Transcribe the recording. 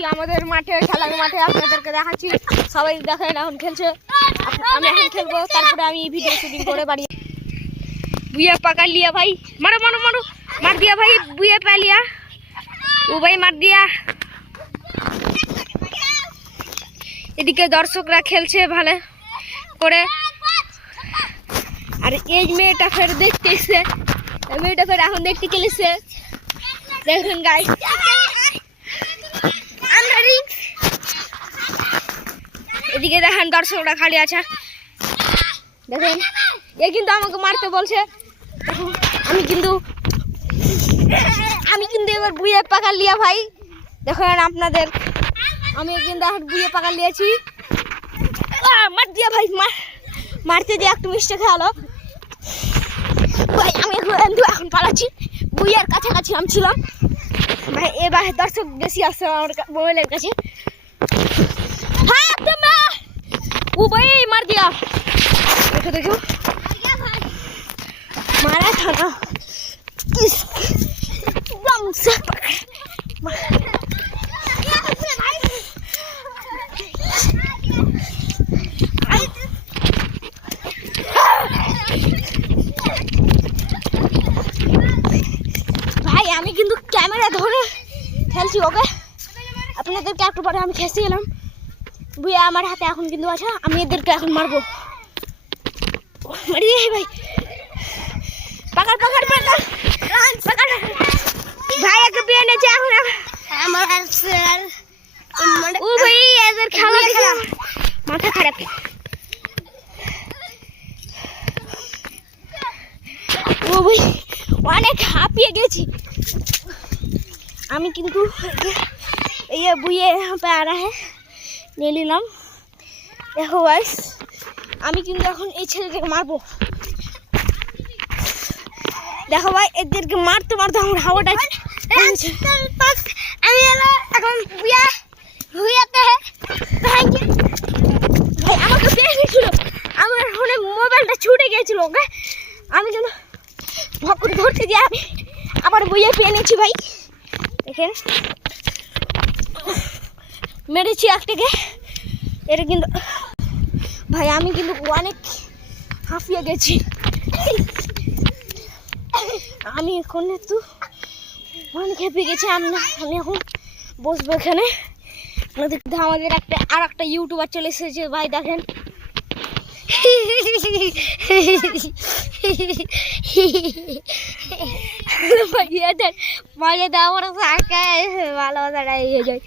আছি আমাদের মাঠে, খেলার মাঠে আপনাদেরকে দেখাচ্ছি। সবাই দেখেন এখন খেলছে, আমি এখন খেলবো, তারপরে আমি ভিডিও শুটিং করে বাড়ি। बुया पकड़ लिया भाई, मारो मारो मारो, मार दिया भाई, बुया पा लिया, वो भाई मार दिया। এদিকে দর্শকরা খেলছে ভালো করে, আর এই মেয়েটা ফের দেখতে এসে, মেয়েটা ফের এখন দেখতে চলেছে। দেখুন গাইস, এদিকে দেখেন দর্শকরা খালি আছে। দেখেন এ কিন্তু আমাকে মারতে বলছে, আমি কিন্তু এবার বুয়ে পাকা লিয়া ভাই। দেখেন আপনাদের, আমি কিন্তু এখন বুয়ে পাকা লিয়েছি। মার দিয়া ভাই, মারতে দিয়ে একটু মিস্টেক হলো ভাই। আমি এখন পালাচ্ছি, বুয়ের কাছাকাছি আমি ছিলাম ভাই। এবার দর্শক বেশি আসছে আমার মোবাইলের কাছে। ও ভাই মার দিয়া, देखो देखो मारा था ना एकदम से। ভাই আমি কিন্তু ক্যামেরা ধরে খেলছি, ওকে আপনাদেরকে একটু পরে আমি খেলতে গেলাম। বুয়া আমার হাতে এখন কিন্তু আছে, আমি এদেরকে এখন মারবো। मर गए भाई, पकड़ पकड़ पकड़ पकड़ भाई के बेने चाहू ना हमार सर ओ भाई इधर खेला खेला माथा खराब। ओ भाई অনেক হাঁপিয়ে গেছি আমি, কিন্তু এই বুয়ে यहाँ पे आ रहा है ले নিলাম। দেখো गाइस আমি কিন্তু এখন এই ছেলেটাকে মারবো। দেখো ভাই এদেরকে মারতে মারতে আমার হাওয়াটা আমি এখন ভুয়াতে ভাই আমাকে পেয়ে গেছিল, আমার ফোনে মোবাইলটা ছুটে গিয়েছিল। ওকে আমি যেন ভক্ত ধরতে যাই, আমি আবার বুয়ে পেয়ে নিয়েছি ভাই। দেখেন মেরেছি একটাকে, এটা কিন্তু ভাই আমি কিন্তু অনেক হাঁপিয়ে গেছি। আমি এখন একটু অনেক হাঁপিয়ে গেছি। আমি এখন বসবো এখানে। আমাদের আর একটা ইউটিউবার চলে এসেছে ভাই, দেখেন ভালোবাসাটা হয়ে যায়।